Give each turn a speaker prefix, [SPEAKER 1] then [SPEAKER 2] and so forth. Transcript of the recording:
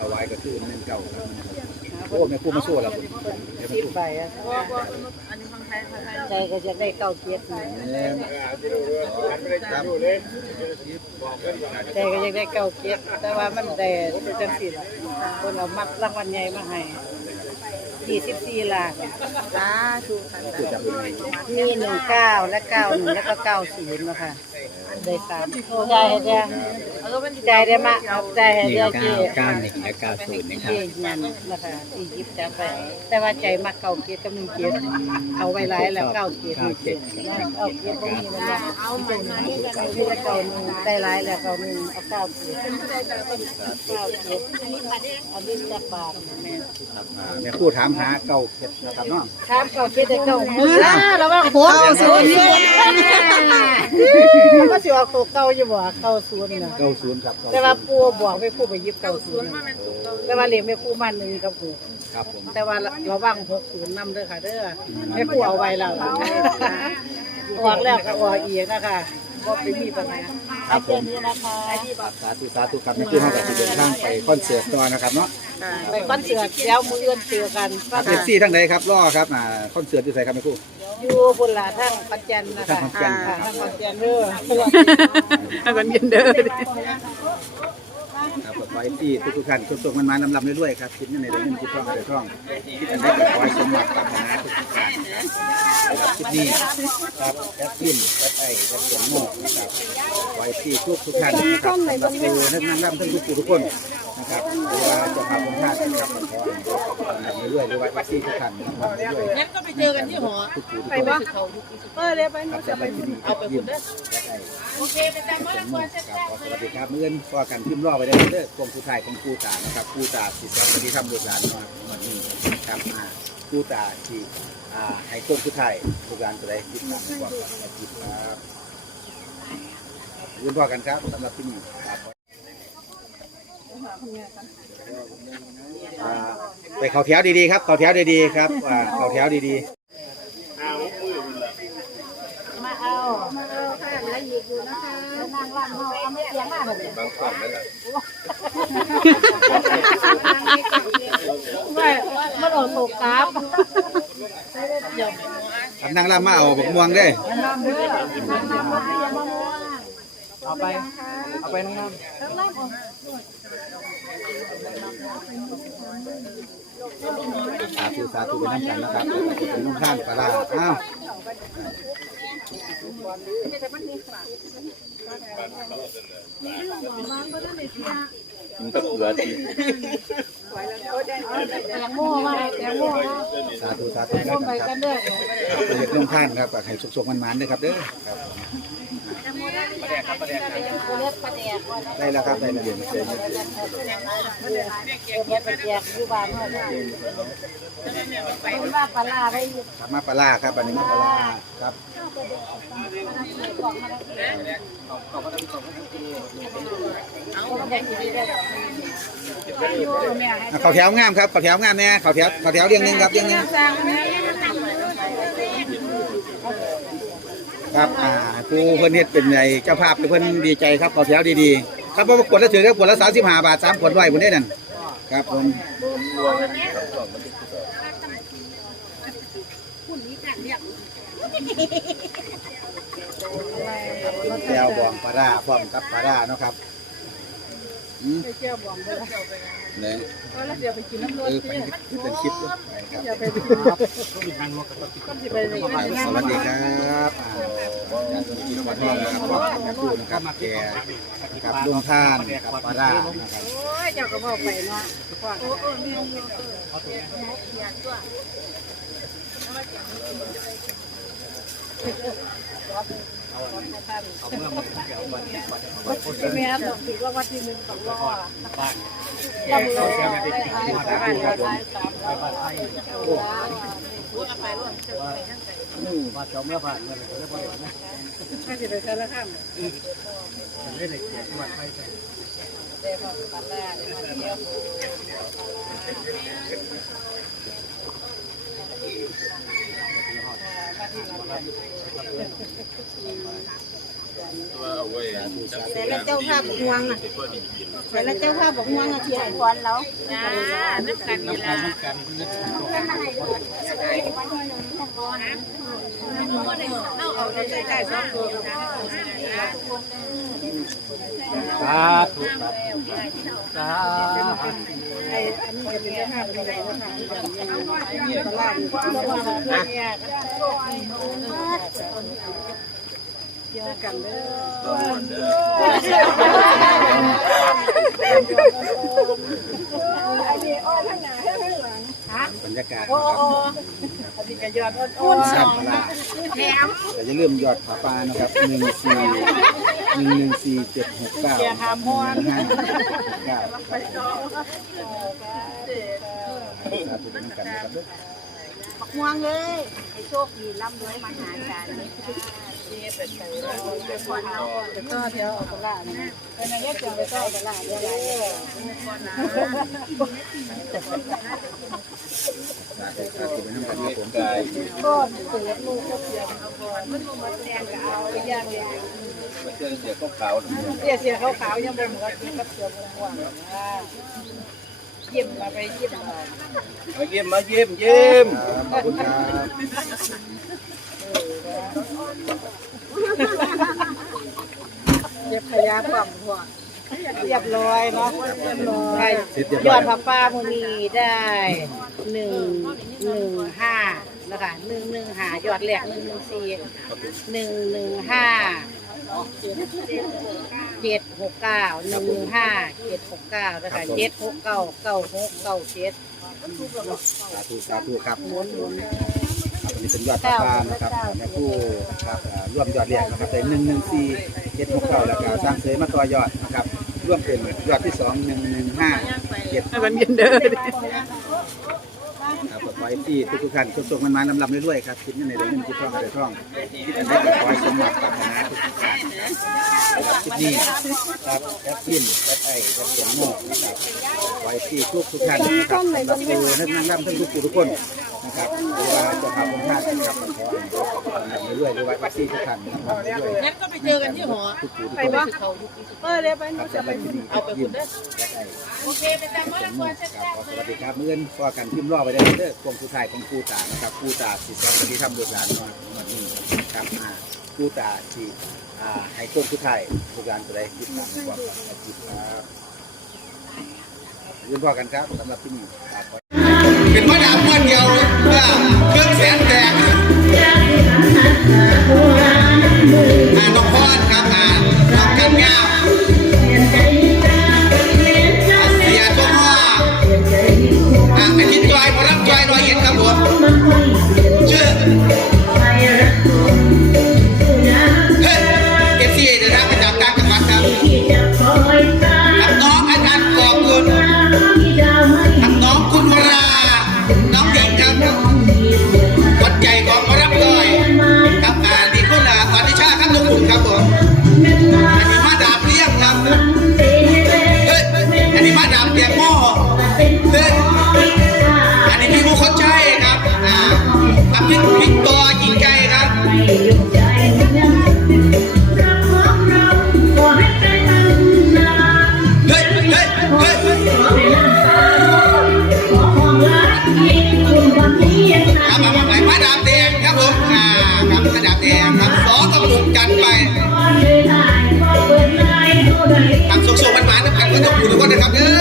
[SPEAKER 1] ถวายก็คือหนึ่งเก้าครับโอ้แม่ครูมาสู้แล้วผมเดี๋ยวแม่
[SPEAKER 2] สิบ
[SPEAKER 1] ครู
[SPEAKER 2] ใบอะใจก็จะได้เก้าเกียรติ
[SPEAKER 1] แม่ครับ
[SPEAKER 2] ใจก็จะได้เก้าเกียรติแต่ว่ามันได้จังสี่ละคนเรามักรางวัลใหญ่มาให้ยี่สิบสี่ล้าน
[SPEAKER 3] สาธุค่ะ
[SPEAKER 1] พูดจำเป็น
[SPEAKER 2] มีหนึ่งเก้าและเก้าหนึ่งแล้วก็เก้าศูนย์นะคะได้สามใจให้ได้ใจได้มาเอาใจให้
[SPEAKER 4] หนึ่
[SPEAKER 2] ได้
[SPEAKER 4] ง
[SPEAKER 2] เจ๊
[SPEAKER 4] เก้าเก้าหนึ่งและเก้าศูนย์นะครั
[SPEAKER 2] เจ๊
[SPEAKER 4] บ
[SPEAKER 2] ยันนะคะที่ยิบจับไปแต่ว่าใจมักเก้าเกียรติก็มีเกียรติเอาไว้หลายแล้วเก้าเกียรติมีเกียรติเอาเกียรติพวกนี้มันว่าเอาใหม่ที่ละเก้าหนึ่งได้หลายแล้วเก้าหนึ่งเอาเก้าเกียรติเก้าเกียรติอันนี้จับบาทแม่
[SPEAKER 1] ครับอ่าแม่ครูถามหาเก้าเจ็ดนะครับเนาะ
[SPEAKER 2] ถามเก้าเกียรติได้เก้าหมื่นนะระวังหัวเก้าศูนย์มันก็สิออกตัวเก้าอยู่บ่เก้าศูนย์น่ะ
[SPEAKER 1] เก้าศูนย์ครับ
[SPEAKER 2] แต่ว่าปูบอกไม่คู่ไปยิบเก้าศูนย์แต่ว่าเลี้ยงไม่คู่มาหนึ่งกับหก
[SPEAKER 1] ครับผม
[SPEAKER 2] แต่ว่าระวังหกศูนย์นำเด้อค่ะเด้อไม่คู่เอาไว้แล้วออกแล้วก็ออกอีกนะคะก็ไปมีปัญหา
[SPEAKER 1] ครับผม
[SPEAKER 2] นี้นะคะ
[SPEAKER 1] สาธุสาธุครับแม่ครูเขาก็จะเดินทางไปคอนเสิร์ตต่อนะครับเนาะ
[SPEAKER 2] ไปคอนเสิร์ตแล้วมืออื่นเจอกัน
[SPEAKER 1] ครับเอฟซีทั้งใดครับรอครับอ่าคอนเสิร์ตที่ไหนครับแม่ครู
[SPEAKER 2] อยู่บนหลาทั้งปัจจันนะคะ
[SPEAKER 1] ทั้งปัจจัน
[SPEAKER 2] ค่ะทั้งปัจจันเด้อ
[SPEAKER 3] เอด้อ
[SPEAKER 1] ครับขอให้ที่ทุกๆท่านสุขๆมันมาลำลำเรื่อยๆครับคิดในเรื่องเงินคิดทองอะไรทองคิดอันใดก็ขอให้สมหวังปรารถนาทุกๆท่านนะครับคิดนี้ครับแอปพิมแอปไอแอปเสียงโง่นะครับขอให้ที่ทุกๆท่านนะครับสำหรับครูนักนั่งร่ำทั้งทุกๆทุกคน นะครับหรือว่าจะพาพงท่านนะครับขอให้เรื่อยๆหรือว่าแอปที่ทุกท่านนะครับเรื่อย
[SPEAKER 2] งั้นก็ไปเจอกันที่หอ ไป
[SPEAKER 1] คน
[SPEAKER 2] บ่เออเดี๋ยวไป
[SPEAKER 1] ค
[SPEAKER 2] หนู
[SPEAKER 1] รับ
[SPEAKER 2] จะ
[SPEAKER 1] จะ
[SPEAKER 2] ไป
[SPEAKER 1] ไปที่
[SPEAKER 2] เอาไป
[SPEAKER 1] ยิ้
[SPEAKER 2] คุ
[SPEAKER 1] ม
[SPEAKER 2] ณเด้อ
[SPEAKER 1] และไอ
[SPEAKER 2] โอเคเป็นตามมา
[SPEAKER 1] สียง
[SPEAKER 2] ก่
[SPEAKER 1] โง่
[SPEAKER 2] อน
[SPEAKER 1] ค
[SPEAKER 2] เสร็จ
[SPEAKER 1] รับ
[SPEAKER 2] แล้ว
[SPEAKER 1] ขอสวัสดีครับเมื่อนก็กันพิมพ์รอไปได้เด้อกรมผู้ชายของผู้ตานะครับผู้ตาสิสวัสดีครับลูกหลานมาวันนี้ครับมาผู้ตาที่อ่าให้กรมผู้ชายลูกานจะได้ติดตามความอาชีครับยืนพ่อกันครับสำหรับที่นี่ครับ อ่าไปเขาแถวดีๆครับ เขาแถวดีๆครับอ่าเขาแถวดีๆ
[SPEAKER 2] มาเอา มาเอาค่ะเหลืออีกอยู่นะคะนางรำเอาเอาไม่เสียงมากเลย
[SPEAKER 1] บางกล่องนั่นแหละ
[SPEAKER 2] ไม่มันออกตกกราฟ
[SPEAKER 1] ทำนางรำมาเอาบักม่วงเด้
[SPEAKER 2] นำเด้อนางรำมาให้ยามาม่วง
[SPEAKER 4] เอาไป เอาไปน้องน้ำ
[SPEAKER 1] สาธุสาธุเป็นน้ำกันนะครับเป็นนุ่งท่านปลาร้าอ้าว
[SPEAKER 2] แตงโม่มาแตงโม่มา
[SPEAKER 1] สาธุสาธุ
[SPEAKER 2] ร่วมไปกันเด้อ
[SPEAKER 1] เป็นเด็กนุ่งท่านครับให้สุขๆมันๆด้วยครับเด้อครับ
[SPEAKER 2] กูเล็กประเดี๋ยว
[SPEAKER 1] ได้แล้วครับได้แล้วเดี๋ยวเดี๋ยว
[SPEAKER 2] เฮ็ดประเดี๋ยวอยู่บ้านเขาคุณว่าปลาได้อยู่
[SPEAKER 1] ครับมาปลาครับอันนี้มาปลาร้าครับ
[SPEAKER 2] แม่ให้
[SPEAKER 1] อะเขาแถวงามครับเขาแถวงามเนี่ยเขาแถวเขาแถวเรียงนึงครับเรียงนึง
[SPEAKER 2] สร้างแม่
[SPEAKER 1] ครับอ่าครูเพิ่นเฮ็ดเป็นไอ้เจ้าภาพเพิ่นดีใจครับเขาแถวดีๆครับเพราะว่ากดแล้วถือได้กดละ35บห้าบาท3ขวดไว้พุ่นได้นั่นครับผมแก้วบองปลาร้าพร้อมกับปลาร้าเนาะครับ อืม
[SPEAKER 2] ไปเที่ยวบองเด้อ
[SPEAKER 1] เนี่ย
[SPEAKER 2] แล้วเดี๋ยวไปกินน้ำร้อ
[SPEAKER 1] เอนอไปเป็นคลิปด้วยครับ
[SPEAKER 2] อย่าไปกินคนสิไปเลย
[SPEAKER 1] สวัสดีครับอ่าอาจารย์สมจิตวัดทองนะครับขอบคุณแม่ครูนะครับแกกับลุงท่านกับปลาร้านะครับ
[SPEAKER 2] โอ้ยเจ้าก็บอกไปเนาะโอ้โอ้มีมี แม่ต้องถือว่าวันที่หนึ่งสองรอบลำลองได้ทายสามไทายสามร้อย
[SPEAKER 4] ว่าจะเมื่อผ่านเมื่อไหร่ก็เรียกว่าอย่างนั้น
[SPEAKER 2] ถ้าจะไปใช้ละข้าม
[SPEAKER 4] ไม่ได้เกียไปแต่
[SPEAKER 2] เดี๋ยวมาปันแรกมาเที่ยว อาหารมารับ แต่ละเจ้าภาพบอกม่วงอะแต่ละเจ้าภาพบอกม่วงอะเทียนควันแล้ว
[SPEAKER 3] จ้าน้ำกันนี่ละเอาเอาใกล้ๆสองตัว
[SPEAKER 4] สาธุสาธุ
[SPEAKER 2] ไอ้อันนี้จะเป็นภาพเป็นเจ้าภาพตลาดเนี่ยเจอกันเด้อ บ
[SPEAKER 1] รรยากาศ
[SPEAKER 2] โอ้
[SPEAKER 1] นะครับ
[SPEAKER 2] โอ้อันนี้ก็ยอดอ่อน
[SPEAKER 1] ทราบปลา
[SPEAKER 2] แถม
[SPEAKER 1] แต่อย่าลืมยอดผาปลานะครับหนึ่งสี่หนึ่งหนึ่งสี่เจ็ดหกเก้า
[SPEAKER 2] หามฮอน
[SPEAKER 1] ห้าเก้าสาธุน้ำกันนะครับ เด้อ
[SPEAKER 2] บักม่วงเลยให้โชคดีร่ำรวยมาหาจานจะต่อเที่ยวเอาตลาดนะเป็นอะไรเกี่ยวไปต่อตลาดเดี๋ยวอะไร
[SPEAKER 1] สาธุสาธุไปน้ำกันครับผม
[SPEAKER 2] ก็เปิดลูกก็เสียเอาก่อนมันมาแทงกับเอาย่างเนี่ย
[SPEAKER 1] เชื่อเสียก็ขาว
[SPEAKER 2] เสียเสียขาวยังบ่เหมือนกับเสือม่ว เยี่ยมมาไปเยี่ยมมา
[SPEAKER 1] มาเยี่ยมมาเยี่ยมเยี่ยมขอบคุณครับ
[SPEAKER 2] เก็บขยะปั๊มหัวเรียบร้อยเนาะเรียบร้อย
[SPEAKER 1] ย
[SPEAKER 2] อดผักป้ามูนีได้หนึ่งหนึ่งห้านะคะหนึ่งหนึ่งหายอดแรกหนึ่งหนึ่งสี่หนึ่งหนึ่งห้า เจ็ดหกเก้าหนึ่งหนึ่งห้าเจ็ดหกเก้านะคะเจ็ดหกเก้าเก้าหกเก้าเจ็ด
[SPEAKER 1] สาธุสาธุครับ
[SPEAKER 2] หมุนหมุน
[SPEAKER 1] อันนี้เป็นยอดปลาปลานะครับแม่ผู้ครับอ่าร่วมยอดเรียกนะครับเป็นหนึ่งหนึ่งสี่เจ็ดหกเก้าแล้วก็สร้างเสริมมาต่อยอดนะครับร่วมเป็นยอดที่สองหนึ่งหนึ่งห้าเจ็ด
[SPEAKER 3] ให้มันเย็นเด้อ
[SPEAKER 1] ครับขอให้ที่ทุกๆท่านสุขๆมันมาลำลำเรื่อยๆครับคิดในเรื่องเงินคิดท่องอะไรท่องคิดอันใดก็ขอให้สมหวังปรารถนาทุกๆท่านนะครับคิดนี้ครับแอปพินแอปไอแอปเสียงโม่นะครับขอให้ที่ทุกทุกๆท่านนะครับสำหรับครูทั้งนั่งร่ำทั้งทุกผู้ทุกคน นะครับหรือว่าจะพาคนท่านนะครับขอให้ลำเรื่อยๆหรือว่าแอปซี่ทุกท่านนะครับเรื่อย
[SPEAKER 3] งั้นก็ไปเจอกันที่หอ
[SPEAKER 1] ทุกผู้ทุก
[SPEAKER 2] ไป
[SPEAKER 1] คน
[SPEAKER 2] บ่เออเดี๋ยวไป
[SPEAKER 1] ครับสำหรับที่นี่แอปพินแอปไอ
[SPEAKER 3] โอเคไปตามมา
[SPEAKER 1] เสีย
[SPEAKER 3] แล้
[SPEAKER 1] ง
[SPEAKER 3] ว
[SPEAKER 1] โม่
[SPEAKER 3] ควร
[SPEAKER 1] ครับขอสวัสดีครับเมื่อนก็กันพิมพ์รอไปได้เด้อกวงสุดท้ายของครูตานะครับครูตาสิสวัสดีทำบุญหลานนอนวันนี้ครับมาครูตาที่อ่าให้โค้งสุดท้ายทุกการจะได้คิดตามความอาชีพครับยืนพอกันครับสำหรับที่นี่ครับ
[SPEAKER 5] เป็ เครื่องแสงแตกอ่าน้องพรครับอ่ เฮ้ยอันนี้พี่มุขคนใช่ครับอ่าครับพี่พี่ตัวหญิงไก่ครับเฮ้ยเฮ้ยเฮ้ยครับมาไปมาดามแดงครับผมอ่าครับมาดามแดงครับสองกระปุกกันไปทำสุกๆมันๆนะครับก็ต้องอยู่ทุกคนนะครับเด้อ